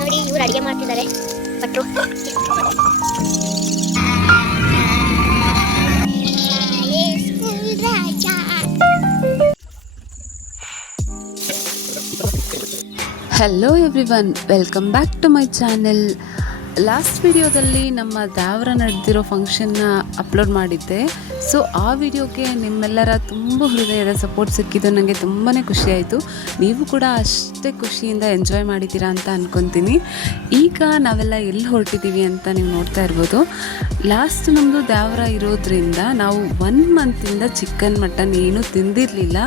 ನೋಡಿ ಇವ್ರು ಅಡಿಗೆ ಮಾಡ್ತಿದ್ದಾರೆ ಭಟ್ರು. Hello everyone, welcome back to my channel. Last ವಿಡಿಯೋದಲ್ಲಿ ನಮ್ಮ ದಾವರ ನಡೆದಿರೋ ಫಂಕ್ಷನ್ನ ಅಪ್ಲೋಡ್ ಮಾಡಿದ್ದೆ. ಸೊ ಆ ವಿಡಿಯೋಗೆ ನಿಮ್ಮೆಲ್ಲರ ತುಂಬ ಹೃದಯದ ಸಪೋರ್ಟ್ ಸಿಕ್ಕಿದ್ದು ನನಗೆ ತುಂಬಾ ಖುಷಿಯಾಯಿತು. ನೀವು ಕೂಡ ಅಷ್ಟೇ ಖುಷಿಯಿಂದ ಎಂಜಾಯ್ ಮಾಡಿದ್ದೀರಾ ಅಂತ ಅಂದ್ಕೊತೀನಿ. ಈಗ ನಾವೆಲ್ಲ ಎಲ್ಲಿ ಹೊರಟಿದ್ದೀವಿ ಅಂತ ನೀವು ನೋಡ್ತಾ ಇರ್ಬೋದು. ಲಾಸ್ಟ್ ನಮ್ಮದು ದಾವರ ಇರೋದ್ರಿಂದ ನಾವು 1 ಮಂತಿಂದ ಚಿಕನ್ ಮಟನ್ ಏನೂ ತಿಂದಿರಲಿಲ್ಲ.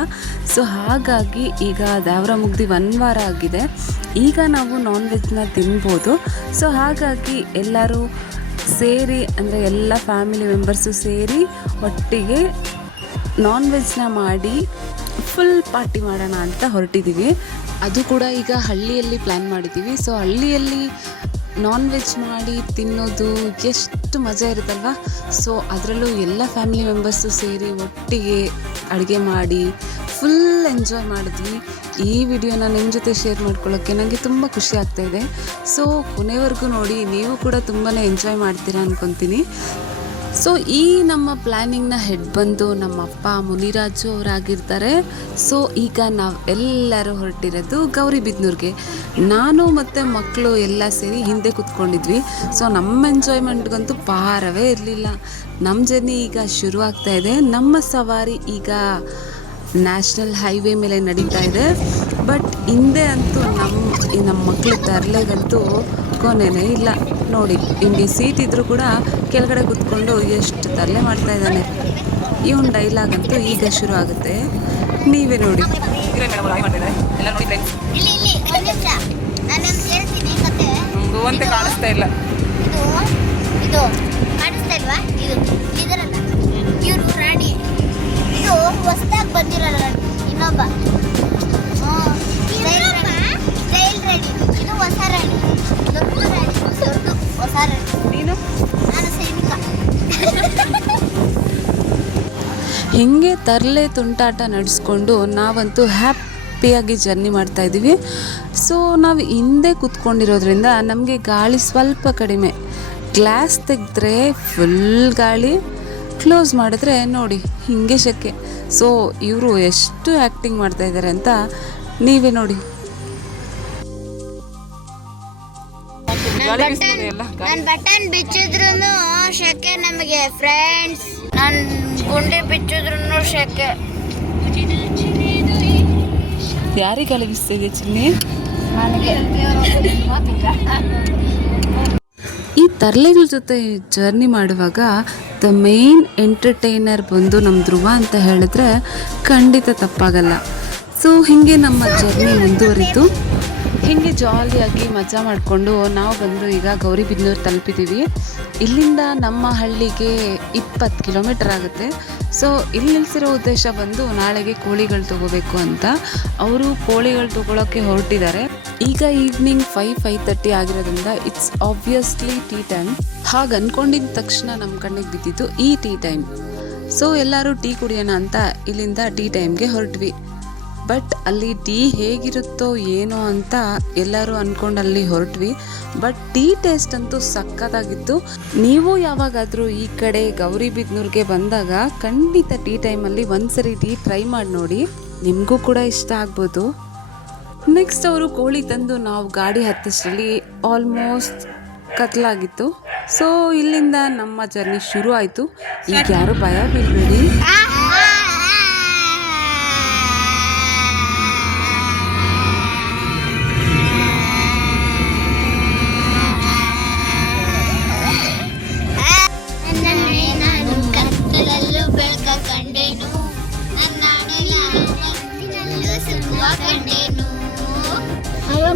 ಸೊ ಹಾಗಾಗಿ ಈಗ ದಾವರ ಮುಗ್ದು 1 ವಾರ ಆಗಿದೆ. ಈಗ ನಾವು ನಾನ್ ವೆಜ್ನ ತಿನ್ಬೋದು. ಸೊ ಹಾಗಾಗಿ ಎಲ್ಲರೂ ಸೇರಿ, ಅಂದರೆ ಎಲ್ಲ ಫ್ಯಾಮಿಲಿ ಮೆಂಬರ್ಸು ಸೇರಿ ಒಟ್ಟಿಗೆ ನಾನ್ ವೆಜ್ನ ಮಾಡಿ ಫುಲ್ ಪಾರ್ಟಿ ಮಾಡೋಣ ಅಂತ ಹೊರಟಿದ್ದೀವಿ. ಅದು ಕೂಡ ಈಗ ಹಳ್ಳಿಯಲ್ಲಿ ಪ್ಲ್ಯಾನ್ ಮಾಡಿದ್ದೀವಿ. ಸೊ ಹಳ್ಳಿಯಲ್ಲಿ ನಾನ್ ವೆಜ್ ಮಾಡಿ ತಿನ್ನೋದು ಎಷ್ಟು ಮಜಾ ಇರುತ್ತಲ್ವ. ಸೊ ಅದರಲ್ಲೂ ಎಲ್ಲ ಫ್ಯಾಮಿಲಿ ಮೆಂಬರ್ಸು ಸೇರಿ ಒಟ್ಟಿಗೆ ಅಡುಗೆ ಮಾಡಿ ಫುಲ್ ಎಂಜಾಯ್ ಮಾಡಿದ್ವಿ. ಈ ವಿಡಿಯೋನ ನಿಮ್ಮ ಜೊತೆ ಶೇರ್ ಮಾಡ್ಕೊಳ್ಳೋಕ್ಕೆ ನನಗೆ ತುಂಬ ಖುಷಿ ಆಗ್ತಾಯಿದೆ. ಸೊ ಕೊನೆವರೆಗೂ ನೋಡಿ, ನೀವು ಕೂಡ ತುಂಬಾ ಎಂಜಾಯ್ ಮಾಡ್ತೀರಾ ಅಂದ್ಕೊತೀನಿ. ಸೊ ಈ ನಮ್ಮ ಪ್ಲ್ಯಾನಿಂಗ್ನ ಹೆಡ್ ಬಂದು ನಮ್ಮ ಅಪ್ಪ ಮುನಿರಾಜು ಅವರಾಗಿರ್ತಾರೆ. ಸೊ ಈಗ ನಾವು ಎಲ್ಲರೂ ಹೊರಟಿರೋದು ಗೌರಿಬಿದನೂರಿಗೆ. ನಾನು ಮತ್ತು ಮಕ್ಕಳು ಎಲ್ಲ ಸೇರಿ ಹಿಂದೆ ಕೂತ್ಕೊಂಡಿದ್ವಿ. ಸೊ ನಮ್ಮ ಎಂಜಾಯ್ಮೆಂಟ್ಗಂತೂ ಪಾರವೇ ಇರಲಿಲ್ಲ. ನಮ್ಮ ಜರ್ನಿ ಈಗ ಶುರು ಆಗ್ತಾ ಇದೆ. ನಮ್ಮ ಸವಾರಿ ಈಗ ನ್ಯಾಷನಲ್ ಹೈವೇ ಮೇಲೆ ನಡೀತಾ ಇದೆ. ಬಟ್ ಹಿಂದೆ ಅಂತೂ ನಮ್ಮ ಮಕ್ಕಳು ತರಲೆಗಂತೂ ಕೊನೆನೇ ಇಲ್ಲ ನೋಡಿ. ಇಂಡಿ ಸೀಟ್ ಇದ್ದರೂ ಕೂಡ ಕೆಳಗಡೆ ಕೂತ್ಕೊಂಡು ಎಷ್ಟು ತರಲೆ ಮಾಡ್ತಾ ಇದ್ದಾನೆ. ಇವನ್ ಡೈಲಾಗ್ ಅಂತೂ ಈಗ ಶುರು ಆಗುತ್ತೆ, ನೀವೇ ನೋಡಿ. ಕಾಣಿಸ್ತಾ ಇಲ್ಲ, ಇದು ಕಾಣಿಸ್ತಾ ಇಲ್ವಾ? ಇದರಲ್ಲ, ಇವರು ರಾಣಿ. ಇದು ಹೊಸದಾಗಿ ಬಂದಿರಲ್ಲ ಇನ್ನೊಬ್ಬ ಸ್ಟೈಲ್ ರಾಣಿ. ಇದು ಹೊಸ ರಾಣಿ, ದೊಡ್ಡ ರಾಣಿ, ಹೊಸ ರಾಣಿ. ನೀನು? ನಾನು ಸೈನಿಕ. ಹಿಂಗೆ ತರಲೆ ತುಂಟಾಟ ನಡೆಸ್ಕೊಂಡು ನಾವಂತೂ ಹ್ಯಾಪಿಯಾಗಿ ಜರ್ನಿ ಮಾಡ್ತಾಯಿದ್ದೀವಿ. ಸೊ ನಾವು ಹಿಂದೆ ಕೂತ್ಕೊಂಡಿರೋದ್ರಿಂದ ನಮಗೆ ಗಾಳಿ ಸ್ವಲ್ಪ ಕಡಿಮೆ. ಗ್ಲಾಸ್ ತೆಗೆದ್ರೆ ಫುಲ್ ಗಾಳಿ, ಕ್ಲೋಸ್ ಮಾಡಿದ್ರೆ ನೋಡಿ ಹಿಂಗೆ ಶೆಕೆ. ಸೊ ಇವರು ಎಷ್ಟು ಆ್ಯಕ್ಟಿಂಗ್ ಮಾಡ್ತಾ ಇದ್ದಾರೆ ಅಂತ ನೀವೇ ನೋಡಿ. ನಾನು ಬಟನ್ ಬಿಚ್ಚಿದ್ರು ಶೆಕೆ ನಮಗೆ ಫ್ರೆಂಡ್ಸ್. ನಾನು ಗುಂಡಿ ಬಿಚ್ಚಿದ್ರು ಶೆಕೆ. ಯಾರಿಗೆ ಗಾಳಿ ಬಿಸ್ತಿದೆ ಚಿನ್ನಿ? ಈ ತರಲೆಗಳ ಜೊತೆ ಜರ್ನಿ ಮಾಡುವಾಗ ದ ಮೇನ್ ಎಂಟರ್ಟೈನರ್ ಬಂದು ನಮ್ಮ ಧ್ರುವ ಅಂತ ಹೇಳಿದ್ರೆ ಖಂಡಿತ ತಪ್ಪಾಗಲ್ಲ. ಸೊ ಹೀಗೆ ನಮ್ಮ ಜರ್ನಿ ಮುಂದುವರಿತು. ಹೀಗೆ ಜಾಲಿಯಾಗಿ ಮಜಾ ಮಾಡಿಕೊಂಡು ನಾವು ಬಂದು ಈಗ ಗೌರಿಬಿದನೂರು ತಲುಪಿದ್ದೀವಿ. ಇಲ್ಲಿಂದ ನಮ್ಮ ಹಳ್ಳಿಗೆ 20 ಕಿಲೋಮೀಟರ್ ಆಗುತ್ತೆ. ಸೊ ಇಲ್ಲಿ ನಿಲ್ಲಿಸಿರೋ ಉದ್ದೇಶ ಬಂದು ನಾಳೆಗೆ ಕೋಳಿಗಳು ತೊಗೋಬೇಕು ಅಂತ. ಅವರು ಕೋಳಿಗಳು ತೊಗೊಳಕ್ಕೆ ಹೊರಟಿದ್ದಾರೆ. ಈಗ ಈವ್ನಿಂಗ್ 5:30 ಆಗಿರೋದ್ರಿಂದ ಇಟ್ಸ್ ಆಬ್ವಿಯಸ್ಲಿ ಟೀ ಟೈಮ್. ಹಾಗೆ ಅಂದ್ಕೊಂಡಿದ್ದ ತಕ್ಷಣ ನಮ್ಮ ಕಣ್ಣಿಗೆ ಬಿದ್ದಿದ್ದು ಈ ಟೀ ಟೈಮ್. ಸೊ ಎಲ್ಲರೂ ಟೀ ಕುಡಿಯೋಣ ಅಂತ ಇಲ್ಲಿಂದ ಟೀ ಟೈಮ್ಗೆ ಹೊರಟ್ವಿ. ಬಟ್ ಅಲ್ಲಿ ಟೀ ಹೇಗಿರುತ್ತೋ ಏನೋ ಅಂತ ಎಲ್ಲರೂ ಅಂದ್ಕೊಂಡು ಅಲ್ಲಿ ಹೊರಟ್ವಿ. ಬಟ್ ಟೀ ಟೇಸ್ಟ್ ಅಂತೂ ಸಖತ್ತಾಗಿತ್ತು. ನೀವು ಯಾವಾಗಾದರೂ ಈ ಕಡೆ ಗೌರಿಬಿದನೂರಿಗೆ ಬಂದಾಗ ಖಂಡಿತ ಟೀ ಟೈಮಲ್ಲಿ ಒಂದ್ಸರಿ ಟೀ ಟ್ರೈ ಮಾಡಿ ನೋಡಿ, ನಿಮಗೂ ಕೂಡ ಇಷ್ಟ ಆಗ್ಬೋದು. ನೆಕ್ಸ್ಟ್ ಅವರು ಕೋಳಿ ತಂದು ನಾವು ಗಾಡಿ ಹತ್ತಿಸಲ್ಲಿ ಆಲ್ಮೋಸ್ಟ್ ಕತ್ಲಾಗಿತ್ತು. ಸೊ ಇಲ್ಲಿಂದ ನಮ್ಮ ಜರ್ನಿ ಶುರು ಆಯಿತು. ಈಗ ಯಾರು ಭಯ ಬೀಳ್ಬೇಡಿ.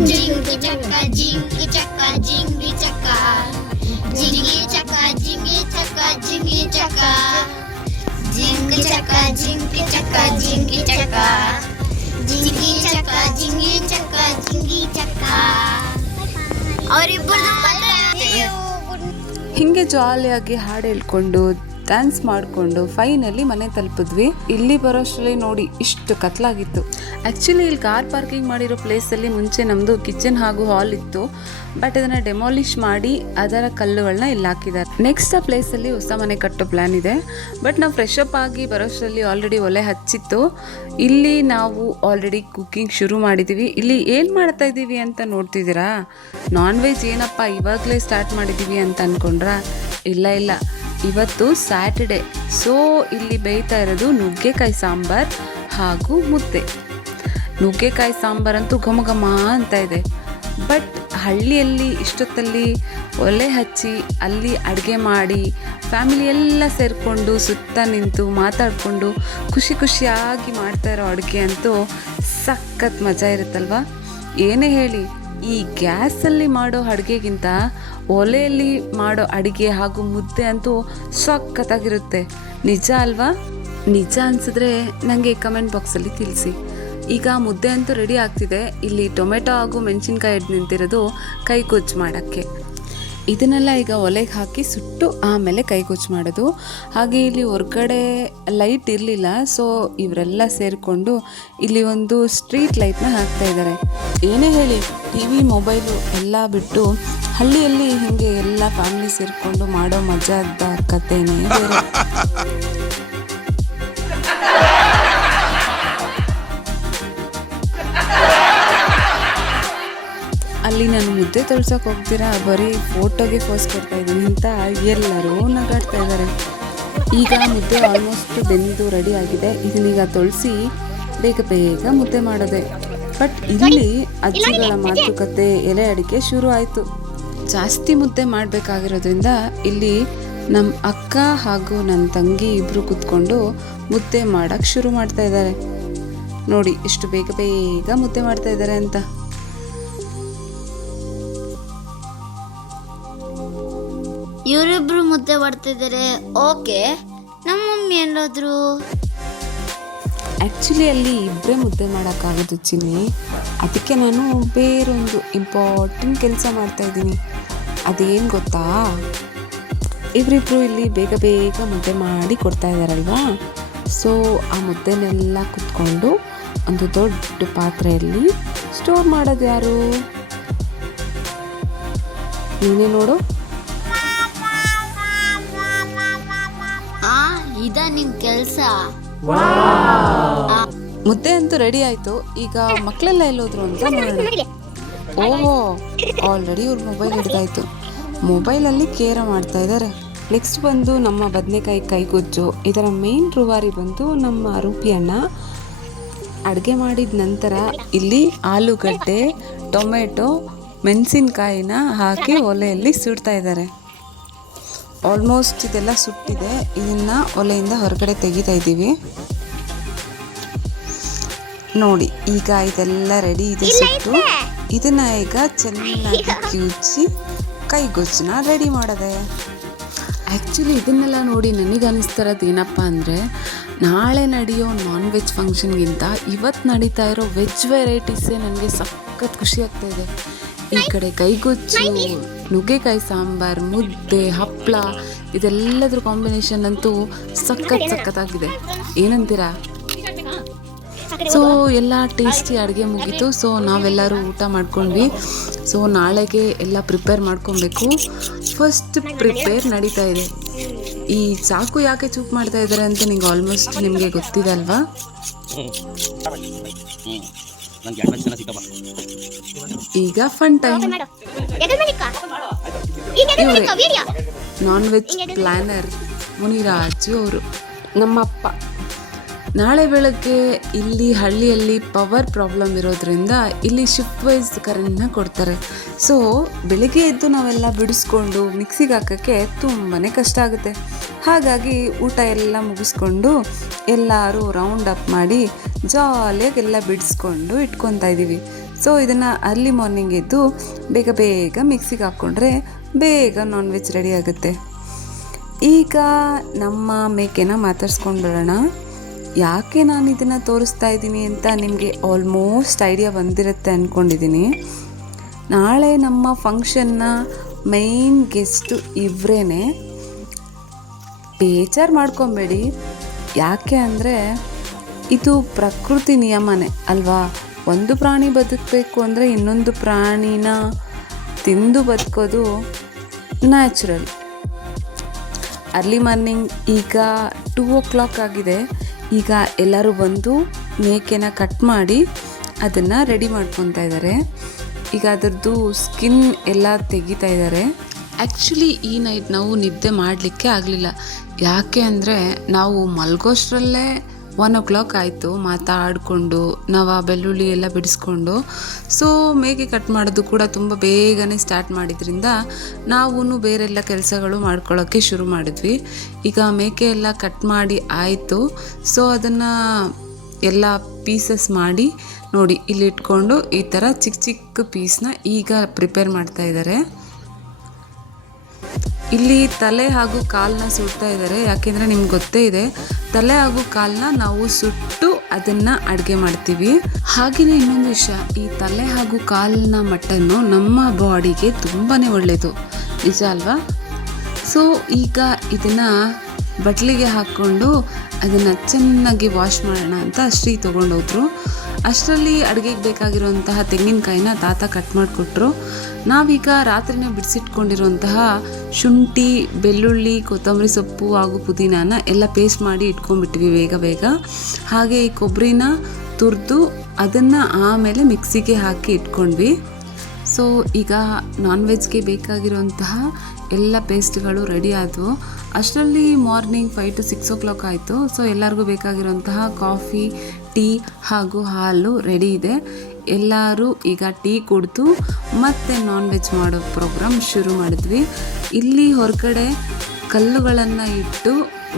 ಜಿಂಗಿ ಚಕ್ಕ ಜಿಂಗಿ ಚಕ್ಕ ಜಿಂಗಿ ಚಕ್ಕ ಜಿಂಗಿ ಚಕ್ಕ ಜಿಂಗಿ ಚಕ್ಕ ಜಿಂಗಿ ಚಕ್ಕ ಜಿಂಗಿ ಚಕ್ಕ ಜಿಂಗಿ ಚಕ್ಕ ಜಿಂಗಿ ಚಕ್ಕ ಜಿಂಗಿ ಚಕ್ಕ ಜಿಂಗಿ ಚಕ್ಕ ಜಿಂಗಿ ಚಕ್ಕ. ಅವರಿಬ್ಬರು ಹಿಂಗೆ ಜಾಲಿಯಾಗಿ ಹಾಡು ಹೇಳ್ಕೊಂಡು ಡ್ಯಾನ್ಸ್ ಮಾಡಿಕೊಂಡು ಫೈನಲಿ ಮನೆ ತಲುಪಿದ್ವಿ. ಇಲ್ಲಿ ಬರೋಷ್ಟರಲ್ಲಿ ನೋಡಿ ಇಷ್ಟು ಕತ್ಲಾಗಿತ್ತು. ಆ್ಯಕ್ಚುಲಿ ಇಲ್ಲಿ ಕಾರ್ ಪಾರ್ಕಿಂಗ್ ಮಾಡಿರೋ ಪ್ಲೇಸಲ್ಲಿ ಮುಂಚೆ ನಮ್ಮದು ಕಿಚನ್ ಹಾಗೂ ಹಾಲ್ ಇತ್ತು. ಬಟ್ ಅದನ್ನು ಡೆಮಾಲಿಷ್ ಮಾಡಿ ಅದರ ಕಲ್ಲುಗಳನ್ನ ಇಲ್ಲಿ ಹಾಕಿದ್ದಾರೆ. ನೆಕ್ಸ್ಟ್ ಆ ಪ್ಲೇಸಲ್ಲಿ ಹೊಸ ಮನೆ ಕಟ್ಟೋ ಪ್ಲ್ಯಾನ್ ಇದೆ. ಬಟ್ ನಾವು ಫ್ರೆಶ್ ಅಪ್ ಆಗಿ ಬರೋಷ್ಟರಲ್ಲಿ ಆಲ್ರೆಡಿ ಒಲೆ ಹಚ್ಚಿತ್ತು. ಇಲ್ಲಿ ನಾವು ಆಲ್ರೆಡಿ ಕುಕ್ಕಿಂಗ್ ಶುರು ಮಾಡಿದ್ದೀವಿ. ಇಲ್ಲಿ ಏನು ಮಾಡ್ತಾ ಇದ್ದೀವಿ ಅಂತ ನೋಡ್ತಿದ್ದೀರಾ? ನಾನ್ ವೆಜ್ ಏನಪ್ಪ ಇವಾಗಲೇ ಸ್ಟಾರ್ಟ್ ಮಾಡಿದ್ದೀವಿ ಅಂತ ಅಂದ್ಕೊಂಡ್ರಾ? ಇಲ್ಲ, ಇವತ್ತು ಸ್ಯಾಟರ್ಡೆ. ಸೊ ಇಲ್ಲಿ ಬೇಯ್ತಾ ಇರೋದು ನುಗ್ಗೆಕಾಯಿ ಸಾಂಬಾರ್ ಹಾಗೂ ಮುದ್ದೆ. ನುಗ್ಗೆಕಾಯಿ ಸಾಂಬಾರಂತೂ ಘಮ ಘಮ ಅಂತ ಇದೆ. ಬಟ್ ಹಳ್ಳಿಯಲ್ಲಿ ಇಷ್ಟೊತ್ತಲ್ಲಿ ಒಲೆ ಹಚ್ಚಿ ಅಲ್ಲಿ ಅಡುಗೆ ಮಾಡಿ ಫ್ಯಾಮಿಲಿ ಎಲ್ಲ ಸೇರಿಕೊಂಡು ಸುತ್ತ ನಿಂತು ಮಾತಾಡಿಕೊಂಡು ಖುಷಿಯಾಗಿ ಮಾಡ್ತಾ ಇರೋ ಅಡುಗೆ ಅಂತೂ ಸಖತ್ ಮಜಾ ಇರುತ್ತಲ್ವ. ಏನೇ ಹೇಳಿ, ಈ ಗ್ಯಾಸಲ್ಲಿ ಮಾಡೋ ಅಡುಗೆಗಿಂತ ಒಲೆಯಲ್ಲಿ ಮಾಡೋ ಅಡುಗೆ ಹಾಗೂ ಮುದ್ದೆ ಅಂತೂ ಸಖತ್ತಾಗಿರುತ್ತೆ. ನಿಜ ಅಲ್ವಾ? ನಿಜ ಅನಿಸಿದ್ರೆ ನನಗೆ ಕಮೆಂಟ್ ಬಾಕ್ಸಲ್ಲಿ ತಿಳಿಸಿ. ಈಗ ಮುದ್ದೆ ಅಂತೂ ರೆಡಿ ಆಗ್ತಿದೆ. ಇಲ್ಲಿ ಟೊಮೆಟೊ ಹಾಗೂ ಮೆಣಸಿನ್ಕಾಯಿ ಹಿಡ್ದು ನಿಂತಿರೋದು ಕೈಗೊಜ್ಜು ಮಾಡೋಕ್ಕೆ. ಇದನ್ನೆಲ್ಲ ಈಗ ಒಲೆಗೆ ಹಾಕಿ ಸುಟ್ಟು ಆಮೇಲೆ ಕೈಗೊಜ್ಜು ಮಾಡೋದು. ಹಾಗೆ ಇಲ್ಲಿ ಹೊರ್ಗಡೆ ಲೈಟ್ ಇರಲಿಲ್ಲ. ಸೊ ಇವರೆಲ್ಲ ಸೇರಿಕೊಂಡು ಇಲ್ಲಿ ಒಂದು ಸ್ಟ್ರೀಟ್ ಲೈಟ್ನ ಹಾಕ್ತಾ ಇದ್ದಾರೆ. ಏನೇ ಹೇಳಿ, ಟಿವಿ ಮೊಬೈಲು ಎಲ್ಲ ಬಿಟ್ಟು ಹಳ್ಳಿಯಲ್ಲಿ ಹೀಗೆ ಎಲ್ಲ ಫ್ಯಾಮಿಲಿ ಸೇರಿಕೊಂಡು ಮಾಡೋ ಮಜಾದ ಕಥೆನೇ ಬೇರೆ. ಅಲ್ಲಿ ನಾನು ಮುದ್ದೆ ತೊಳ್ಸೋಕೆ ಹೋಗ್ತೀರಾ, ಬರೀ ಫೋಟೋಗೆ ಪೋಸ್ ಕೊಡ್ತಾ ಇದ್ದೀನಿ ಅಂತ ಎಲ್ಲರೂ ನಗಾಡ್ತಾ ಇದ್ದಾರೆ. ಈಗ ಮುದ್ದೆ ಆಲ್ಮೋಸ್ಟ್ ಬೆಂದು ರೆಡಿ ಆಗಿದೆ. ಇದನ್ನೀಗ ತೊಳಸಿ ಬೇಗ ಮುದ್ದೆ ಮಾಡೋದೆ. ಬಟ್ ಇಲ್ಲಿ ಅಜ್ಜಿಗಳ ಮಾತುಕತೆ, ಎಲೆ ಅಡಿಕೆ ಶುರು ಆಯಿತು. ಜಾಸ್ತಿ ಮುದ್ದೆ ಮಾಡಬೇಕಾಗಿರೋದ್ರಿಂದ ಇಲ್ಲಿ ನಮ್ಮ ಅಕ್ಕ ಹಾಗೂ ನನ್ನ ತಂಗಿ ಇಬ್ಬರು ಕೂತ್ಕೊಂಡು ಮುದ್ದೆ ಮಾಡೋಕ್ಕೆ ಶುರು ಮಾಡ್ತಾ ಇದ್ದಾರೆ. ನೋಡಿ ಎಷ್ಟು ಬೇಗ ಮುದ್ದೆ ಮಾಡ್ತಾ ಇದ್ದಾರೆ ಅಂತ. ಇವರಿಬ್ರು ಮುದ್ದೆ ಮಾಡ್ತಿದ್ದಾರೆ. ಓಕೆ, ನಮ್ಮ ಮಮ್ಮಿ ಏನಾದ್ರು ಆ್ಯಕ್ಚುಲಿ ಅಲ್ಲಿ ಇಬ್ಬರೇ ಮುದ್ದೆ ಮಾಡೋಕ್ಕಾಗೋದು ಚಿನ್ನಿ. ಅದಕ್ಕೆ ನಾನು ಬೇರೊಂದು ಇಂಪಾರ್ಟೆಂಟ್ ಕೆಲಸ ಮಾಡ್ತಾಯಿದ್ದೀನಿ. ಅದೇನು ಗೊತ್ತಾ? ಇವರಿಬ್ರು ಇಲ್ಲಿ ಬೇಗ ಮುದ್ದೆ ಮಾಡಿ ಕೊಡ್ತಾ ಇದ್ದಾರಲ್ವಾ. ಸೊ ಆ ಮುದ್ದೆನೆಲ್ಲ ಕುತ್ಕೊಂಡು ಒಂದು ದೊಡ್ಡ ಪಾತ್ರೆಯಲ್ಲಿ ಸ್ಟೋರ್ ಮಾಡೋದು ಯಾರು? ನೀನೇ ನೋಡು. ಇದ ನಿಮ್ ಕೆಲಸ. ಮುದ್ದೆ ಅಂತೂ ರೆಡಿ ಆಯ್ತು. ಈಗ ಮಕ್ಕಳೆಲ್ಲ ಎಲ್ಲೋದ್ರು ಅಂತ ನೋಡೋಣ. ಓಹೋ, ಆಲ್ರೆಡಿ ಇವ್ರ ಮೊಬೈಲ್ ಹಿಡ್ದಾಯ್ತು. ಮೊಬೈಲಲ್ಲಿ ಕೇರ ಮಾಡ್ತಾ ಇದ್ದಾರೆ. ನೆಕ್ಸ್ಟ್ ಬಂದು ನಮ್ಮ ಬದನೆಕಾಯಿ ಕೈಗೊಜ್ಜು. ಇದರ ಮೇನ್ ರೂವಾರಿ ಬಂದು ನಮ್ಮ ರೂಪಿಯಣ್ಣ. ಅಡುಗೆ ಮಾಡಿದ ನಂತರ ಇಲ್ಲಿ ಆಲೂಗಡ್ಡೆ, ಟೊಮೆಟೊ, ಮೆಣಸಿನ್ಕಾಯಿನ ಹಾಕಿ ಒಲೆಯಲ್ಲಿ ಸುಡ್ತಾ ಇದ್ದಾರೆ. ಆಲ್ಮೋಸ್ಟ್ ಇದೆಲ್ಲ ಸುಟ್ಟಿದೆ. ಇದನ್ನು ಒಲೆಯಿಂದ ಹೊರಗಡೆ ತೆಗಿತಾ ಇದ್ದೀವಿ. ನೋಡಿ ಈಗ ಇದೆಲ್ಲ ರೆಡಿ ಇದೆ ಸುಟ್ಟು. ಇದನ್ನು ಈಗ ಚೆನ್ನಾಗಿ ಕಿವುಚಿ ಕೈಗೊಜ್ಜನ್ನ ರೆಡಿ ಮಾಡೋದೆ. ಆ್ಯಕ್ಚುಲಿ ಇದನ್ನೆಲ್ಲ ನೋಡಿ ನನಗೆ ಅನ್ನಿಸ್ತಿರೋದು ಏನಪ್ಪ ಅಂದರೆ, ನಾಳೆ ನಡೆಯೋ ನಾನ್ ವೆಜ್ ಫಂಕ್ಷನ್ಗಿಂತ ಇವತ್ತು ನಡೀತಾ ಇರೋ ವೆಜ್ ವೆರೈಟೀಸೇ ನನಗೆ ಸಖತ್ ಖುಷಿ ಆಗ್ತಾ ಇದೆ. ಈ ಕಡೆ ಕೈಗೊಜ್ಜು, ನುಗ್ಗೆಕಾಯಿ ಸಾಂಬಾರು, ಮುದ್ದೆ, ಹಪ್ಪಳ, ಇದೆಲ್ಲದ್ರ ಕಾಂಬಿನೇಷನ್ ಅಂತೂ ಸಖತ್ತಾಗಿದೆ. ಏನಂತೀರಾ? ಸೊ ಎಲ್ಲ ಟೇಸ್ಟಿ ಅಡುಗೆ ಮುಗೀತು. ಸೊ ನಾವೆಲ್ಲರೂ ಊಟ ಮಾಡ್ಕೊಂಡ್ವಿ. ಸೊ ನಾಳೆಗೆ ಎಲ್ಲ ಪ್ರಿಪೇರ್ ಮಾಡ್ಕೊಬೇಕು. ಫಸ್ಟ್ ಪ್ರಿಪೇರ್ ನಡೀತಾ ಇದೆ. ಈ ಚಾಕು ಯಾಕೆ ಚೂಪ್ ಮಾಡ್ತಾ ಇದ್ದಾರೆ ಅಂತ ಆಲ್ಮೋಸ್ಟ್ ನಿಮಗೆ ಗೊತ್ತಿದೆ ಅಲ್ವಾ? ಈಗ fun time. Non veg planner Muniraju ಅವರು, ನಮ್ಮಪ್ಪ. ನಾಳೆ ಬೆಳಗ್ಗೆ ಇಲ್ಲಿ ಹಳ್ಳಿಯಲ್ಲಿ ಪವರ್ ಪ್ರಾಬ್ಲಮ್ ಇರೋದ್ರಿಂದ ಇಲ್ಲಿ ಶಿಫ್ಟ್ ವೈಸ್ ಕರೆಂಟ್ನ ಕೊಡ್ತಾರೆ. ಸೊ ಬೆಳಿಗ್ಗೆ ಎದ್ದು ನಾವೆಲ್ಲ ಬಿಡಿಸ್ಕೊಂಡು ಮಿಕ್ಸಿಗೆ ಹಾಕೋಕ್ಕೆ ತುಂಬಾ ಕಷ್ಟ ಆಗುತ್ತೆ. ಹಾಗಾಗಿ ಊಟ ಎಲ್ಲ ಮುಗಿಸ್ಕೊಂಡು ಎಲ್ಲರೂ ರೌಂಡ್ ಅಪ್ ಮಾಡಿ ಜಾಲಿಯಾಗಿ ಎಲ್ಲ ಬಿಡಿಸ್ಕೊಂಡು ಇಟ್ಕೊತಾ ಇದ್ದೀವಿ. ಸೊ ಇದನ್ನು ಅರ್ಲಿ ಮಾರ್ನಿಂಗ್ ಎದ್ದು ಬೇಗ ಮಿಕ್ಸಿಗೆ ಹಾಕ್ಕೊಂಡ್ರೆ ಬೇಗ ನಾನ್ ವೆಜ್ ರೆಡಿ ಆಗುತ್ತೆ. ಈಗ ನಮ್ಮ ಮೇಕೆನ ಮಾತಾಡ್ಸ್ಕೊಂಡು ಬರೋಣ. ಯಾಕೆ ನಾನು ಇದನ್ನು ತೋರಿಸ್ತಾ ಇದ್ದೀನಿ ಅಂತ ನಿಮಗೆ ಆಲ್ಮೋಸ್ಟ್ ಐಡಿಯಾ ಬಂದಿರುತ್ತೆ ಅಂದ್ಕೊಂಡಿದ್ದೀನಿ. ನಾಳೆ ನಮ್ಮ ಫಂಕ್ಷನ್ನ ಮೇನ್ ಗೆಸ್ಟು ಇವರೇ. ಬೇಜಾರು ಮಾಡ್ಕೊಬೇಡಿ. ಯಾಕೆ ಅಂದರೆ ಇದು ಪ್ರಕೃತಿ ನಿಯಮನೇ ಅಲ್ವಾ. ಒಂದು ಪ್ರಾಣಿ ಬದುಕಬೇಕು ಅಂದರೆ ಇನ್ನೊಂದು ಪ್ರಾಣಿನ ತಿಂದು ಬದುಕೋದು ನ್ಯಾಚುರಲ್. ಅರ್ಲಿ ಮಾರ್ನಿಂಗ್ ಈಗ 2 o'clock ಆಗಿದೆ. ಈಗ ಎಲ್ಲರೂ ಬಂದು ಮೇಕೆನ ಕಟ್ ಮಾಡಿ ಅದನ್ನು ರೆಡಿ ಮಾಡ್ಕೊತಾ ಇದ್ದಾರೆ. ಈಗ ಅದರದ್ದು ಸ್ಕಿನ್ ಎಲ್ಲ ತೆಗಿತಾ ಇದ್ದಾರೆ. ಆ್ಯಕ್ಚುಲಿ ಈ ನೈಟ್ ನಾವು ನಿದ್ದೆ ಮಾಡಲಿಕ್ಕೆ ಆಗಲಿಲ್ಲ. ಯಾಕೆ ಅಂದರೆ ನಾವು ಮಲ್ಗೋಷ್ಟರಲ್ಲೇ 1 o'clock ಆಯಿತು. ಮಾತಾಡಿಕೊಂಡು ನಾವು ಆ ಬೆಳ್ಳುಳ್ಳಿ ಎಲ್ಲ ಬಿಡಿಸ್ಕೊಂಡು ಸೊ ಮೇಕೆ ಕಟ್ ಮಾಡೋದು ಕೂಡ ತುಂಬ ಬೇಗನೆ ಸ್ಟಾರ್ಟ್ ಮಾಡಿದ್ರಿಂದ ನಾವು ಬೇರೆಲ್ಲ ಕೆಲಸಗಳು ಮಾಡ್ಕೊಳ್ಳೋಕ್ಕೆ ಶುರು ಮಾಡಿದ್ವಿ. ಈಗ ಮೇಕೆ ಎಲ್ಲ ಕಟ್ ಮಾಡಿ ಆಯಿತು. ಸೊ ಅದನ್ನು ಎಲ್ಲ ಪೀಸಸ್ ಮಾಡಿ ನೋಡಿ ಇಲ್ಲಿ ಇಟ್ಕೊಂಡು ಈ ಥರ ಚಿಕ್ಕ ಚಿಕ್ಕ ಪೀಸ್ನ ಈಗ ಪ್ರಿಪೇರ್ ಮಾಡ್ತಾ ಇದ್ದಾರೆ. ಇಲ್ಲಿ ತಲೆ ಹಾಗೂ ಕಾಲನ್ನ ಸುಡ್ತಾ ಇದ್ದಾರೆ. ಯಾಕೆಂದರೆ ನಿಮ್ಗೆ ಗೊತ್ತೇ ಇದೆ, ತಲೆ ಹಾಗೂ ಕಾಲನ್ನ ನಾವು ಸುಟ್ಟು ಅದನ್ನು ಅಡುಗೆ ಮಾಡ್ತೀವಿ. ಹಾಗೆಯೇ ಇನ್ನೊಂದು ವಿಷಯ, ಈ ತಲೆ ಹಾಗೂ ಕಾಲಿನ ಮಟನ್ನು ನಮ್ಮ ಬಾಡಿಗೆ ತುಂಬಾ ಒಳ್ಳೆಯದು, ನಿಜ ಅಲ್ವಾ? ಸೊ ಈಗ ಇದನ್ನು ಬಟ್ಲಿಗೆ ಹಾಕ್ಕೊಂಡು ಅದನ್ನು ಚೆನ್ನಾಗಿ ವಾಶ್ ಮಾಡೋಣ ಅಂತ ಶ್ರೀ ತೊಗೊಂಡೋದ್ರು. ಅಷ್ಟರಲ್ಲಿ ಅಡುಗೆಗೆ ಬೇಕಾಗಿರುವಂತಹ ತೆಂಗಿನಕಾಯಿನ ತಾತ ಕಟ್ ಮಾಡಿಕೊಟ್ರು. ನಾವೀಗ ರಾತ್ರಿನೇ ಬಿಡಿಸಿಟ್ಕೊಂಡಿರುವಂತಹ ಶುಂಠಿ, ಬೆಳ್ಳುಳ್ಳಿ, ಕೊತ್ತಂಬರಿ ಸೊಪ್ಪು ಹಾಗೂ ಪುದೀನಾನ ಎಲ್ಲ ಪೇಸ್ಟ್ ಮಾಡಿ ಇಟ್ಕೊಂಡ್ಬಿಟ್ವಿ ಬೇಗ. ಹಾಗೆ ಈ ಕೊಬ್ಬರಿನ ತುರಿದು ಅದನ್ನು ಆಮೇಲೆ ಮಿಕ್ಸಿಗೆ ಹಾಕಿ ಇಟ್ಕೊಂಡ್ವಿ. ಸೊ ಈಗ ನಾನ್ ವೆಜ್ಗೆ ಬೇಕಾಗಿರುವಂತಹ ಎಲ್ಲ ಪೇಸ್ಟ್ಗಳು ರೆಡಿ ಆದವು. ಅಷ್ಟರಲ್ಲಿ ಮಾರ್ನಿಂಗ್ 5 to 6 o'clock ಆಯಿತು. ಸೊ ಎಲ್ಲರಿಗೂ ಬೇಕಾಗಿರುವಂತಹ ಕಾಫಿ, ಟೀ ಹಾಗೂ ಹಾಲು ರೆಡಿ ಇದೆ. ಎಲ್ಲರೂ ಈಗ ಟೀ ಕುಡಿದು ಮತ್ತೆ ನಾನ್ ವೆಜ್ ಮಾಡೋ ಪ್ರೋಗ್ರಾಮ್ ಶುರು ಮಾಡಿದ್ವಿ. ಇಲ್ಲಿ ಹೊರಗಡೆ ಕಲ್ಲುಗಳನ್ನು ಇಟ್ಟು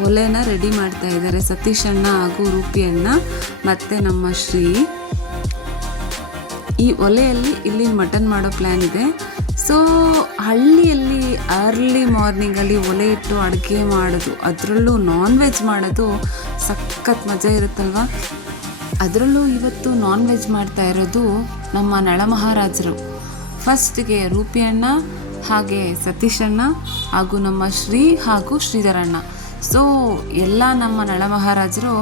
ಒಲೆನ ರೆಡಿ ಮಾಡ್ತಾ ಇದ್ದಾರೆ ಸತೀಶ್ ಅಣ್ಣ ಹಾಗೂ ರೂಪಿ ಅಣ್ಣ ಮತ್ತು ನಮ್ಮ ಶ್ರೀ. ಈ ಒಲೆಯಲ್ಲಿ ಇಲ್ಲಿ ಮಟನ್ ಮಾಡೋ ಪ್ಲ್ಯಾನ್ ಇದೆ. ಸೊ ಹಳ್ಳಿಯಲ್ಲಿ ಅರ್ಲಿ ಮಾರ್ನಿಂಗಲ್ಲಿ ಒಲೆ ಇಟ್ಟು ಅಡುಗೆ ಮಾಡೋದು, ಅದರಲ್ಲೂ ನಾನ್ ವೆಜ್ ಮಾಡೋದು ಸಖತ್ ಮಜಾ ಇರುತ್ತಲ್ವ. ಅದರಲ್ಲೂ ಇವತ್ತು ನಾನ್ ವೆಜ್ ಮಾಡ್ತಾ ಇರೋದು ನಮ್ಮ ನಳಮಹಾರಾಜರು. ಫಸ್ಟಿಗೆ ರೂಪಿ ಅಣ್ಣ, ಹಾಗೆ ಸತೀಶ್ ಅಣ್ಣ ಹಾಗೂ ನಮ್ಮ ಶ್ರೀ ಹಾಗೂ ಶ್ರೀಧರಣ್ಣ. ಸೊ ಎಲ್ಲ ನಮ್ಮ ನಳಮಹಾರಾಜರು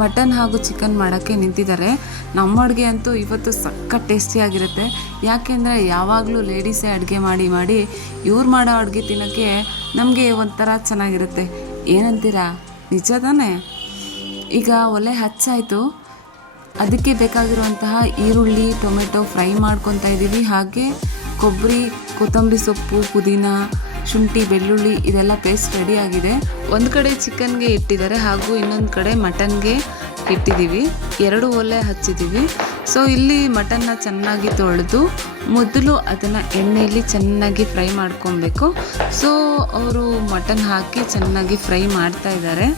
ಮಟನ್ ಹಾಗೂ ಚಿಕನ್ ಮಾಡೋಕ್ಕೆ ನಿಂತಿದ್ದಾರೆ. ನಮ್ಮ ಅಡುಗೆ ಅಂತೂ ಇವತ್ತು ಸಖತ್ ಟೇಸ್ಟಿಯಾಗಿರುತ್ತೆ. ಯಾಕೆಂದರೆ ಯಾವಾಗಲೂ ಲೇಡೀಸೇ ಅಡುಗೆ ಮಾಡಿ ಇವ್ರು ಮಾಡೋ ಅಡುಗೆ ತಿನ್ನೋಕ್ಕೆ ನಮಗೆ ಒಂಥರ ಚೆನ್ನಾಗಿರುತ್ತೆ. ಏನಂತೀರಾ? ನಿಜ ತಾನೇ? ಈಗ ಒಲೆ ಹಚ್ಚಾಯಿತು. ಅದಕ್ಕೆ ಬೇಕಾಗಿರುವಂತಹ ಈರುಳ್ಳಿ, ಟೊಮೆಟೊ ಫ್ರೈ ಮಾಡ್ಕೊತಾ ಇದ್ದೀವಿ. ಹಾಗೆ ಕೊಬ್ಬರಿ, ಕೊತ್ತಂಬರಿ ಸೊಪ್ಪು, ಪುದೀನ, ಶುಂಠಿ, ಬೆಳ್ಳುಳ್ಳಿ ಇದೆಲ್ಲ ಪೇಸ್ಟ್ ರೆಡಿ ಆಗಿದೆ. ಒಂದು ಕಡೆ ಚಿಕನ್ಗೆ ಇಟ್ಟಿದ್ದಾರೆ ಹಾಗೂ ಇನ್ನೊಂದು ಕಡೆ ಮಟನ್ಗೆ ಇಟ್ಟಿದ್ದೀವಿ. 2 ಒಲೆ ಹಚ್ಚಿದ್ದೀವಿ. ಸೊ ಇಲ್ಲಿ ಮಟನ್ನ ಚೆನ್ನಾಗಿ ತೊಳೆದು ಮೊದಲು ಅದನ್ನು ಎಣ್ಣೆಯಲ್ಲಿ ಚೆನ್ನಾಗಿ ಫ್ರೈ ಮಾಡ್ಕೊಬೇಕು. ಸೊ ಅವರು ಮಟನ್ ಹಾಕಿ ಚೆನ್ನಾಗಿ ಫ್ರೈ ಮಾಡ್ತಾ ಇದ್ದಾರೆ.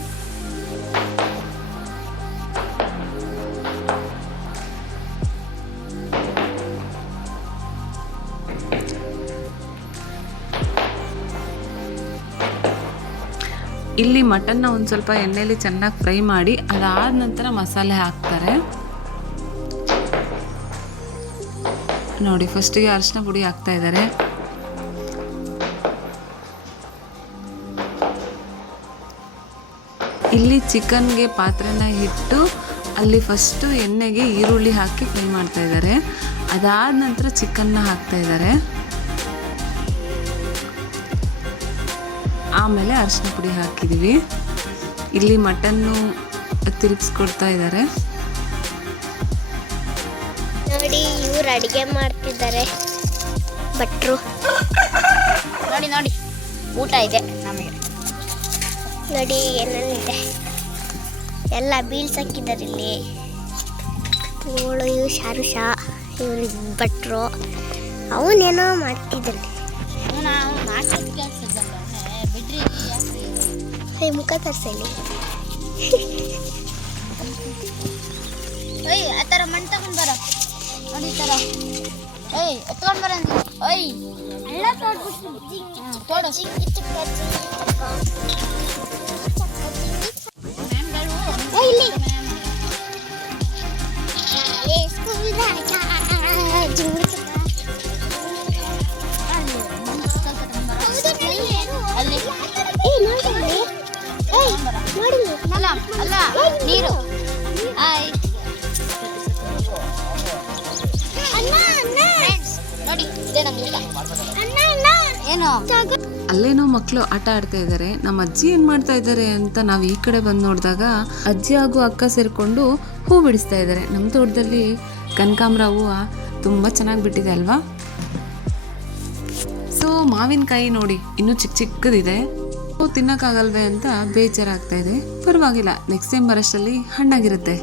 ಇಲ್ಲಿ ಮಟನ್ನ ಒಂದು ಸ್ವಲ್ಪ ಎಣ್ಣೆಯಲ್ಲಿ ಚೆನ್ನಾಗಿ ಫ್ರೈ ಮಾಡಿ ಅದಾದ ನಂತರ ಮಸಾಲೆ ಹಾಕ್ತಾರೆ. ನೋಡಿ, ಫಸ್ಟಿಗೆ ಅರಿಶಿನ ಪುಡಿ ಹಾಕ್ತಾ ಇದ್ದಾರೆ. ಇಲ್ಲಿ ಚಿಕನ್ಗೆ ಪಾತ್ರೆನ ಇಟ್ಟು ಅಲ್ಲಿ ಫಸ್ಟು ಎಣ್ಣೆಗೆ ಈರುಳ್ಳಿ ಹಾಕಿ ಫ್ರೈ ಮಾಡ್ತಾ ಇದ್ದಾರೆ. ಅದಾದ ನಂತರ ಚಿಕನ್ನ ಹಾಕ್ತಾ ಇದ್ದಾರೆ. ಆಮೇಲೆ ಅರಿಶಿನ ಪುಡಿ ಹಾಕಿದ್ದೀವಿ. ಇಲ್ಲಿ ಮಟನ್ನು ತಿರುಗಿಸ್ಕೊಡ್ತಾ ಇದ್ದಾರೆ. ನೋಡಿ, ಇವ್ರು ಅಡುಗೆ ಮಾಡ್ತಿದ್ದಾರೆ ಭಟ್ರು. ನೋಡಿ ನೋಡಿ, ಊಟ ಇದೆ ನಮಗೆ. ನೋಡಿ ಏನೇನಿದೆ ಎಲ್ಲ ಬೀಳ್ಸಾಕಿದ್ದಾರೆ ಇಲ್ಲಿ. ಇವಳು ಇವು ಶಾರುಷಾ, ಇವ್ರು ಭಟ್ರು. ಅವನೇನೋ ಮಾಡ್ತಿದ್ದಾನೆ. ಮುಖ ತರ್ಸಲಿ. ಓಯ್ ಆ ಥರ ಮಣ್ಣು ತಗೊಂಡು ಬರ. ನೋಡಿ ಈ ಥರ ಎತ್ಕೊಂಡು ಬರ. ಓಯ್ ಎಲ್ಲ ತೋಡ್ಬಿಡ್ತೀನಿ. ತೋಡು. ಇಲ್ಲಿ ಅಲ್ಲ ನೀರು. ಹಾಯ್ ನೋಡಿ, ಇದೆ ನಮ್ಮ ಊಟ. ಏನು ಅಲ್ಲೇನೋ ಮಕ್ಕಳು ಆಟ ಆಡ್ತಾ ಇದ್ದಾರೆ. ನಮ್ಮ ಅಜ್ಜಿ ಏನು ಮಾಡ್ತಾ ಇದ್ದಾರೆ ಅಂತ ನಾವು ಈ ಕಡೆ ಬಂದು ನೋಡಿದಾಗ ಅಜ್ಜಿ ಹಾಗೂ ಅಕ್ಕ ಸೇರಿಕೊಂಡು ಹೂ ಬಿಡಿಸ್ತಾ ಇದ್ದಾರೆ. ನಮ್ಮ ತೋಟದಲ್ಲಿ ಕನಕಾಂಬರ ಹೂವು ತುಂಬ ಚೆನ್ನಾಗಿ ಬಿಟ್ಟಿದೆ ಅಲ್ವಾ. ಸೊ ಮಾವಿನಕಾಯಿ ನೋಡಿ ಇನ್ನೂ ಚಿಕ್ಕದಿದೆ. ತಿನ್ನೋಕ್ಕಾಗಲ್ವೇ ಅಂತ ಬೇಜಾರಾಗ್ತಾ ಇದೆ. ಪರವಾಗಿಲ್ಲ, ನೆಕ್ಸ್ಟ್ ಟೈಮ್ ಬರೋಷ್ಟರಲ್ಲಿ ಹಣ್ಣಾಗಿರುತ್ತೆ.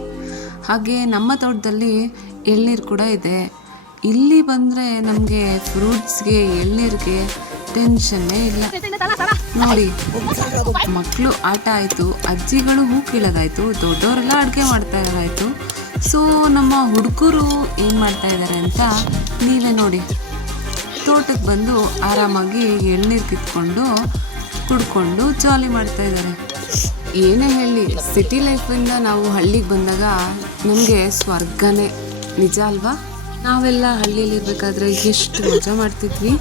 ಹಾಗೆ ನಮ್ಮ ತೋಟದಲ್ಲಿ ಎಳ್ನೀರು ಕೂಡ ಇದೆ. ಇಲ್ಲಿ ಬಂದರೆ ನಮಗೆ ಫ್ರೂಟ್ಸ್ಗೆ ಎಳ್ನೀರಿಗೆ ಟೆನ್ಷನ್ನೇ ಇಲ್ಲ. ನೋಡಿ, ಮಕ್ಕಳು ಆಟ ಆಯಿತು, ಅಜ್ಜಿಗಳು ಹೂ ಕೀಳೋದಾಯಿತು, ದೊಡ್ಡವರೆಲ್ಲ ಅಡುಗೆ ಮಾಡ್ತಾ ಇರೋದಾಯಿತು. ಸೊ ನಮ್ಮ ಹುಡುಗರು ಏನು ಮಾಡ್ತಾ ಇದ್ದಾರೆ ಅಂತ ನೀವೇ ನೋಡಿ. ತೋಟಕ್ಕೆ ಬಂದು ಆರಾಮಾಗಿ ಎಳ್ನೀರು ಕಿತ್ಕೊಂಡು ಕುಡ್ಕೊಂಡು ಜಾಲಿ ಮಾಡ್ತಾ ಇದ್ದಾರೆ. ಏನೇ ಹೇಳಿ, ಸಿಟಿ ಲೈಫಿಂದ ನಾವು ಹಳ್ಳಿಗೆ ಬಂದಾಗ ನಮಗೆ ಸ್ವರ್ಗನೇ ನಿಜ ಅಲ್ವಾ. ನಾವೆಲ್ಲ ಹಳ್ಳಿಯಲ್ಲಿ ಇರಬೇಕಾದ್ರೆ ಎಷ್ಟು ಮಜಾ ಮಾಡ್ತಿದ್ವಿ.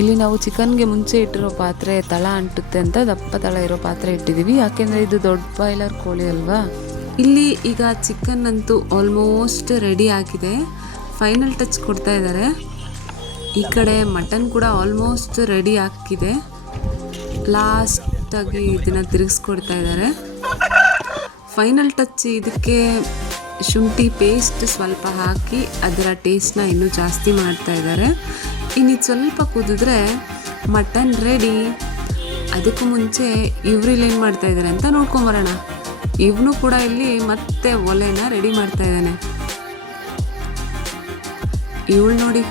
ಇಲ್ಲಿ ನಾವು ಚಿಕನ್ಗೆ ಮುಂಚೆ ಇಟ್ಟಿರೋ ಪಾತ್ರೆ ತಳ ಅಂಟುತ್ತೆ ಅಂತ ದಪ್ಪ ತಳ ಇರೋ ಪಾತ್ರೆ ಇಟ್ಟಿದ್ದೀವಿ. ಯಾಕೆಂದರೆ ಇದು ದೊಡ್ಡ ಬಾಯ್ಲರ್ ಕೋಳಿ ಅಲ್ವಾ. ಇಲ್ಲಿ ಈಗ ಚಿಕನ್ ಅಂತೂ ಆಲ್ಮೋಸ್ಟ್ ರೆಡಿ ಆಗಿದೆ. ಫೈನಲ್ ಟಚ್ ಕೊಡ್ತಾ ಇದ್ದಾರೆ. ಈ ಕಡೆ ಮಟನ್ ಕೂಡ ಆಲ್ಮೋಸ್ಟ್ ರೆಡಿ ಆಗಿದೆ. ಲಾಸ್ಟಾಗಿ ಇದನ್ನು ತಿರುಗಿಸ್ಕೊಡ್ತಾ ಇದ್ದಾರೆ. ಫೈನಲ್ ಟಚ್ ಇದಕ್ಕೆ ಶುಂಠಿ ಪೇಸ್ಟ್ ಸ್ವಲ್ಪ ಹಾಕಿ ಅದರ ಟೇಸ್ಟ್ನ ಇನ್ನೂ ಜಾಸ್ತಿ ಮಾಡ್ತಾ ಇದ್ದಾರೆ. ಇನ್ನು ಸ್ವಲ್ಪ ಕುದಿದ್ರೆ ಮಟನ್ ರೆಡಿ. ಅದಕ್ಕೂ ಮುಂಚೆ ಇವ್ರಲ್ಲಿ ಏನು ಮಾಡ್ತಾ ಇದ್ದಾರೆ ಅಂತ ನೋಡ್ಕೊಂಬರೋಣ. ಇವನು ಕೂಡ ಇಲ್ಲಿ ಮತ್ತೆ ಒಲೆನ ರೆಡಿ ಮಾಡ್ತಾ ಇದ್ದಾನೆ. ಇವಳು ನೋಡಿ,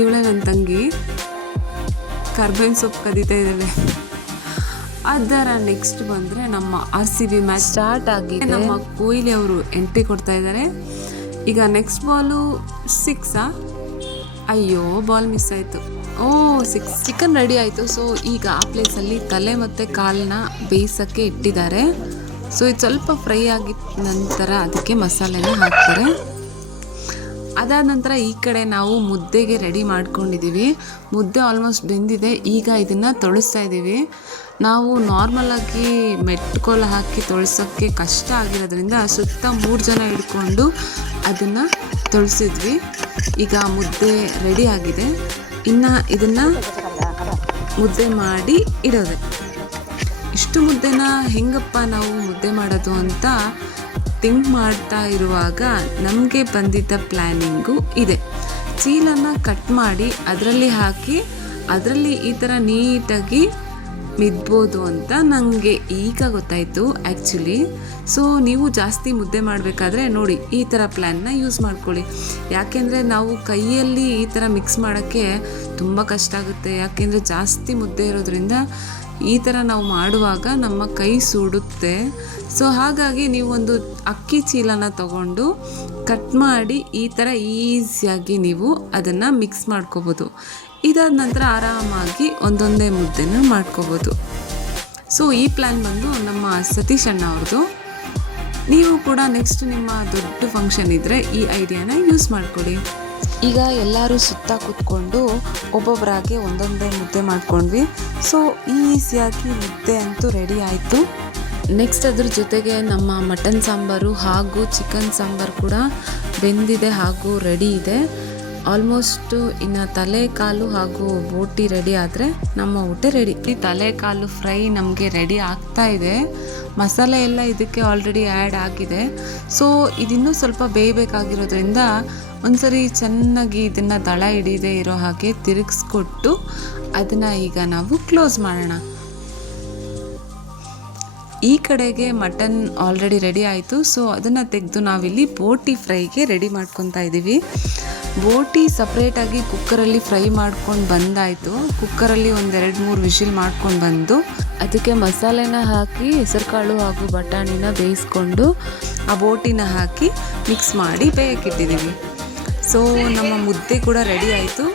ಇವಳೇ ನನ್ನ ತಂಗಿ, ಕರ್ಬೇವಿನ ಸೊಪ್ಪು ಕದೀತಾ ಇದ್ದಾಳೆ. ಅದರ ನೆಕ್ಸ್ಟ್ ಬಂದರೆ ನಮ್ಮ RCB ಮ್ಯಾಚ್ ಸ್ಟಾರ್ಟ್ ಆಗಿದೆ. ನಮ್ಮ ಕೊಹ್ಲಿ ಅವರು ಎಂಟ್ರಿ ಕೊಡ್ತಾ ಇದ್ದಾರೆ. ಈಗ ನೆಕ್ಸ್ಟ್ ಬಾಲು 6. ಅಯ್ಯೋ, ಬಾಲ್ ಮಿಸ್ ಆಯಿತು. 6. ಚಿಕನ್ ರೆಡಿ ಆಯಿತು. ಸೊ ಈಗ ಆ ಪ್ಲೇಸಲ್ಲಿ ತಲೆ ಮತ್ತು ಕಾಲನ್ನ ಬೇಯಿಸೋಕ್ಕೆ ಇಟ್ಟಿದ್ದಾರೆ. ಸೊ ಇದು ಸ್ವಲ್ಪ ಫ್ರೈ ಆಗಿದ ನಂತರ ಅದಕ್ಕೆ ಮಸಾಲೆನ ಹಾಕ್ತಾರೆ. ಅದಾದ ನಂತರ ಈ ಕಡೆ ನಾವು ಮುದ್ದೆಗೆ ರೆಡಿ ಮಾಡ್ಕೊಂಡಿದ್ದೀವಿ. ಮುದ್ದೆ ಆಲ್ಮೋಸ್ಟ್ ಬೆಂದಿದೆ. ಈಗ ಇದನ್ನು ತೊಳಸ್ತಾ ಇದ್ದೀವಿ. ನಾವು ನಾರ್ಮಲಾಗಿ ಮೆಟ್ಕೋಲು ಹಾಕಿ ತೊಳ್ಸೋಕ್ಕೆ ಕಷ್ಟ ಆಗಿರೋದ್ರಿಂದ ಸುತ್ತ 3 ಜನ ಹಿಡ್ಕೊಂಡು ಅದನ್ನು ತೊಳಸಿದ್ವಿ. ಈಗ ಮುದ್ದೆ ರೆಡಿ ಆಗಿದೆ. ಇನ್ನು ಇದನ್ನು ಮುದ್ದೆ ಮಾಡಿ ಇಡೋದೆ. ಇಷ್ಟು ಮುದ್ದೆನ ಹೆಂಗಪ್ಪ ನಾವು ಮುದ್ದೆ ಮಾಡೋದು ಅಂತ ಥಿಂಕ್ ಮಾಡ್ತಾ ಇರುವಾಗ ನಮಗೆ ಬಂದಿದ್ದ ಪ್ಲ್ಯಾನಿಂಗು ಇದೆ. ಚೀಲನ ಕಟ್ ಮಾಡಿ ಅದರಲ್ಲಿ ಹಾಕಿ ಅದರಲ್ಲಿ ಈ ಥರ ನೀಟಾಗಿ ಮಿದ್ಬೋದು ಅಂತ ನನಗೆ ಈಗ ಗೊತ್ತಾಯಿತು ಆ್ಯಕ್ಚುಲಿ. ಸೊ ನೀವು ಜಾಸ್ತಿ ಮುದ್ದೆ ಮಾಡಬೇಕಾದ್ರೆ ನೋಡಿ ಈ ಥರ ಪ್ಲ್ಯಾನ್ನ ಯೂಸ್ ಮಾಡ್ಕೊಳ್ಳಿ. ಯಾಕೆಂದರೆ ನಾವು ಕೈಯಲ್ಲಿ ಈ ಥರ ಮಿಕ್ಸ್ ಮಾಡೋಕ್ಕೆ ತುಂಬ ಕಷ್ಟ ಆಗುತ್ತೆ. ಯಾಕೆಂದರೆ ಜಾಸ್ತಿ ಮುದ್ದೆ ಇರೋದ್ರಿಂದ ಈ ಥರ ನಾವು ಮಾಡುವಾಗ ನಮ್ಮ ಕೈ ಸುಡುತ್ತೆ. ಸೊ ಹಾಗಾಗಿ ನೀವೊಂದು ಅಕ್ಕಿ ಚೀಲನ ತಗೊಂಡು ಕಟ್ ಮಾಡಿ ಈ ಥರ ಈಸಿಯಾಗಿ ನೀವು ಅದನ್ನು ಮಿಕ್ಸ್ ಮಾಡ್ಕೋಬೋದು. ಇದಾದ ನಂತರ ಆರಾಮಾಗಿ ಒಂದೊಂದೇ ಮುದ್ದೆನ ಮಾಡ್ಕೋಬೋದು. ಸೊ ಈ ಪ್ಲ್ಯಾನ್ ಬಂದು ನಮ್ಮ ಸತೀಶ್ ಅಣ್ಣ ಅವ್ರದ್ದು. ನೀವು ಕೂಡ ನೆಕ್ಸ್ಟ್ ನಿಮ್ಮ ದೊಡ್ಡ ಫಂಕ್ಷನ್ ಇದ್ದರೆ ಈ ಐಡಿಯಾನ ಯೂಸ್ ಮಾಡ್ಕೊಳ್ಳಿ. ಈಗ ಎಲ್ಲರೂ ಸುತ್ತ ಕೂತ್ಕೊಂಡು ಒಬ್ಬೊಬ್ಬರಾಗಿ ಒಂದೊಂದೇ ಮುದ್ದೆ ಮಾಡ್ಕೊಂಡ್ವಿ. ಸೊ ಈಸಿಯಾಗಿ ಮುದ್ದೆ ಅಂತೂ ರೆಡಿ ಆಯಿತು. ನೆಕ್ಸ್ಟ್ ಅದ್ರ ಜೊತೆಗೆ ನಮ್ಮ ಮಟನ್ ಸಾಂಬಾರು ಹಾಗೂ ಚಿಕನ್ ಸಾಂಬಾರು ಕೂಡ ಬೆಂದಿದೆ ಹಾಗೂ ರೆಡಿ ಇದೆ. ಆಲ್ಮೋಸ್ಟು ಇನ್ನು ತಲೆ ಕಾಲು ಹಾಗೂ ಬೋಟಿ ರೆಡಿ ಆದರೆ ನಮ್ಮ ಊಟ ರೆಡಿ. ಈ ತಲೆ ಕಾಲು ಫ್ರೈ ನಮಗೆ ರೆಡಿ ಆಗ್ತಾ ಇದೆ. ಮಸಾಲೆ ಎಲ್ಲ ಇದಕ್ಕೆ ಆಲ್ರೆಡಿ ಆ್ಯಡ್ ಆಗಿದೆ. ಸೊ ಇದಿನ್ನೂ ಸ್ವಲ್ಪ ಬೇಯಬೇಕಾಗಿರೋದ್ರಿಂದ ಒಂದ್ಸರಿ ಚೆನ್ನಾಗಿ ಇದನ್ನು ದಳ ಹಿಡಿಯದೇ ಇರೋ ಹಾಗೆ ತಿರುಗಿಸ್ಕೊಟ್ಟು ಅದನ್ನು ಈಗ ನಾವು ಕ್ಲೋಸ್ ಮಾಡೋಣ. ಈ ಕಡೆಗೆ ಮಟನ್ ಆಲ್ರೆಡಿ ರೆಡಿ ಆಯಿತು. ಸೊ ಅದನ್ನು ತೆಗೆದು ನಾವಿಲ್ಲಿ ಬೋಟಿ ಫ್ರೈಗೆ ರೆಡಿ ಮಾಡ್ಕೊತಾ ಇದ್ದೀವಿ. ಬೋಟಿ ಸಪ್ರೇಟಾಗಿ ಕುಕ್ಕರಲ್ಲಿ ಫ್ರೈ ಮಾಡ್ಕೊಂಡು ಬಂದಾಯಿತು. ಕುಕ್ಕರಲ್ಲಿ 1-2-3 ವಿಷಿಲ್ ಮಾಡ್ಕೊಂಡು ಬಂದು ಅದಕ್ಕೆ ಮಸಾಲೆನ ಹಾಕಿ ಹೆಸರುಕಾಳು ಹಾಗೂ ಬಟಾಣಿನ ಬೇಯಿಸ್ಕೊಂಡು ಆ ಬೋಟಿನ ಹಾಕಿ ಮಿಕ್ಸ್ ಮಾಡಿ ಬೇಯಕ್ಕಿಟ್ಟಿದ್ದೀವಿ. ಸೊ ನಮ್ಮ ಮುದ್ದೆ ಕೂಡ ರೆಡಿ ಆಯಿತು.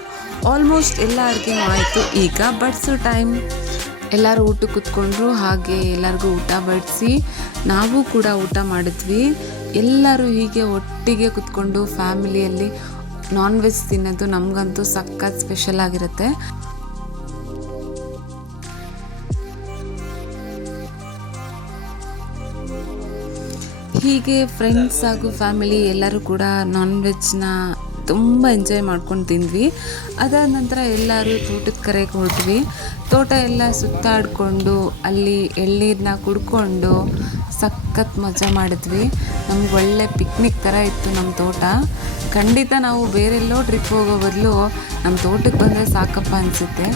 ಆಲ್ಮೋಸ್ಟ್ ಎಲ್ಲ ಅಡುಗೆನೂ ಆಯಿತು. ಈಗ ಬಡಿಸೋ ಟೈಮ್. ಎಲ್ಲರೂ ಊಟಕ್ಕೆ ಕೂತ್ಕೊಂಡ್ರು. ಹಾಗೆ ಎಲ್ಲರಿಗೂ ಊಟ ಬಡಿಸಿ ನಾವು ಕೂಡ ಊಟ ಮಾಡಿದ್ವಿ. ಎಲ್ಲರೂ ಹೀಗೆ ಒಟ್ಟಿಗೆ ಕೂತ್ಕೊಂಡು ಫ್ಯಾಮಿಲಿಯಲ್ಲಿ ನಾನ್ ವೆಜ್ ತಿನ್ನೋದು ನಮಗಂತೂ ಸಖತ್ ಸ್ಪೆಷಲ್ ಆಗಿರುತ್ತೆ. ಹೀಗೆ ಫ್ರೆಂಡ್ಸ್ ಹಾಗೂ ಫ್ಯಾಮಿಲಿ ಎಲ್ಲರೂ ಕೂಡ ನಾನ್ ವೆಜ್ನ ತುಂಬ ಎಂಜಾಯ್ ಮಾಡ್ಕೊಂಡು ತಿಂದ್ವಿ. ಅದಾದ ನಂತರ ಎಲ್ಲರೂ ತೋಟದ ಕರೆಗೆ ಹೊರಟ್ವಿ. ತೋಟ ಎಲ್ಲ ಸುತ್ತಾಡಿಕೊಂಡು ಅಲ್ಲಿ ಎಳ್ನೀರನ್ನ ಕುಡ್ಕೊಂಡು ಸಖತ್ ಮಜಾ ಮಾಡಿದ್ವಿ. ನಮ್ಗೆ ಒಳ್ಳೆ ಪಿಕ್ನಿಕ್ ಥರ ಇತ್ತು ನಮ್ಮ ತೋಟ. ಖಂಡಿತ ನಾವು ಬೇರೆಲ್ಲೋ ಟ್ರಿಪ್ ಹೋಗೋ ಬದಲು ನಮ್ಮ ತೋಟಕ್ಕೆ ಬಂದರೆ ಸಾಕಪ್ಪ ಅನಿಸುತ್ತೆ.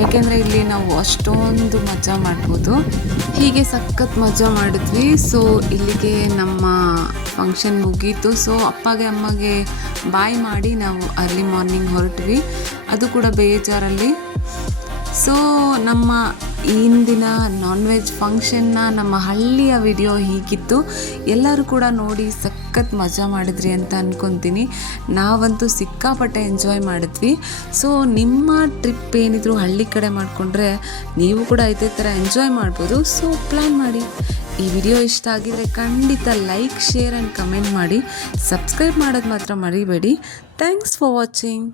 ಯಾಕೆಂದರೆ ಇಲ್ಲಿ ನಾವು ಅಷ್ಟೊಂದು ಮಜಾ ಮಾಡ್ಬೋದು. ಹೀಗೆ ಸಖತ್ ಮಜಾ ಮಾಡಿದ್ವಿ. ಸೊ ಇಲ್ಲಿಗೆ ನಮ್ಮ ಫಂಕ್ಷನ್ ಮುಗೀತು. ಸೊ ಅಪ್ಪಗೆ ಅಮ್ಮಗೆ ಬಾಯ್ ಮಾಡಿ ನಾವು ಅರ್ಲಿ ಮಾರ್ನಿಂಗ್ ಹೊರಟ್ವಿ, ಅದು ಕೂಡ ಬೇಜಾರಲ್ಲಿ. ಸೊ ನಮ್ಮ ಇಂದಿನ ನಾನ್ ವೆಜ್ ಫಂಕ್ಷನ್ನ ನಮ್ಮ ಹಳ್ಳಿಯ ವಿಡಿಯೋ ಹೀಗಿತ್ತು. ಎಲ್ಲರೂ ಕೂಡ ನೋಡಿ ಸಖತ್ ಮಜಾ ಮಾಡಿದ್ರಿ ಅಂತ ಅಂದ್ಕೊತೀನಿ. ನಾವಂತೂ ಸಿಕ್ಕಾಪಟ್ಟೆ ಎಂಜಾಯ್ ಮಾಡಿದ್ವಿ. ಸೊ ನಿಮ್ಮ ಟ್ರಿಪ್ ಏನಿದ್ರು ಹಳ್ಳಿ ಕಡೆ ಮಾಡಿಕೊಂಡ್ರೆ ನೀವು ಕೂಡ ಇದೇ ಥರ ಎಂಜಾಯ್ ಮಾಡ್ಬೋದು. ಸೊ ಪ್ಲ್ಯಾನ್ ಮಾಡಿ. ಈ ವಿಡಿಯೋ ಇಷ್ಟ ಆಗಿದರೆ ಖಂಡಿತ ಲೈಕ್, ಶೇರ್ ಆ್ಯಂಡ್ ಕಮೆಂಟ್ ಮಾಡಿ. ಸಬ್ಸ್ಕ್ರೈಬ್ ಮಾಡೋದು ಮಾತ್ರ ಮರಿಬೇಡಿ. Thanks for watching.